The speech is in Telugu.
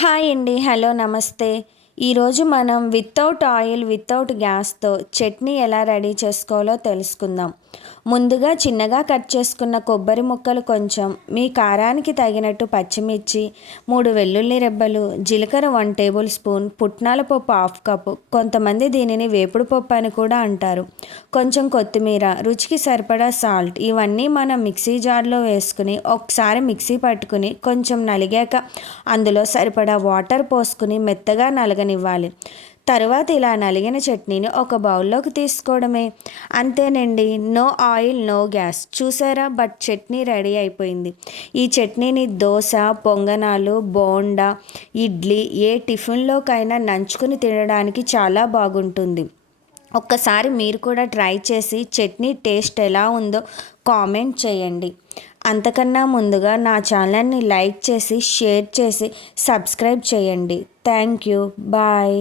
హాయ్ అండి. హలో నమస్తే. ఈరోజు మనం వితౌట్ ఆయిల్, వితౌట్ గ్యాస్‌తో చట్నీ ఎలా రెడీ చేసుకోవాలో తెలుసుకుందాం. ముందుగా చిన్నగా కట్ చేసుకున్న కొబ్బరి ముక్కలు కొంచెం, మీ కారానికి తగినట్టు పచ్చిమిర్చి, 3 వెల్లుల్లి రెబ్బలు, జీలకర్ర 1 టేబుల్ స్పూన్, పుట్నాల పప్పు 1/2 కప్పు, కొంతమంది దీనిని వేపుడు పప్పు అని కూడా అంటారు. కొంచెం కొత్తిమీర, రుచికి సరిపడా సాల్ట్ ఇవన్నీ మనం మిక్సీ జార్‌లో వేసుకుని ఒకసారి మిక్సీ పట్టుకుని కొంచెం నలిగాక అందులో సరిపడా వాటర్ పోసుకుని మెత్తగా నలగనివ్వాలి. తరువాత ఇలా నలిగిన చట్నీని ఒక బౌల్లోకి తీసుకోవడమే. అంతేనండి. No oil, no gas. చూసారా? బట్ చట్నీ రెడీ అయిపోయింది. ఈ చట్నీని దోశ, పొంగనాలు, బోండా, ఇడ్లీ ఏ టిఫిన్‌లోకైనా నంచుకుని తినడానికి చాలా బాగుంటుంది. ఒక్కసారి మీరు కూడా ట్రై చేసి చట్నీ టేస్ట్ ఎలా ఉందో కామెంట్ చేయండి. అంతకన్నా ముందుగా నా ఛానల్ని లైక్ చేసి, షేర్ చేసి, సబ్స్క్రైబ్ చేయండి. Thank you. బాయ్.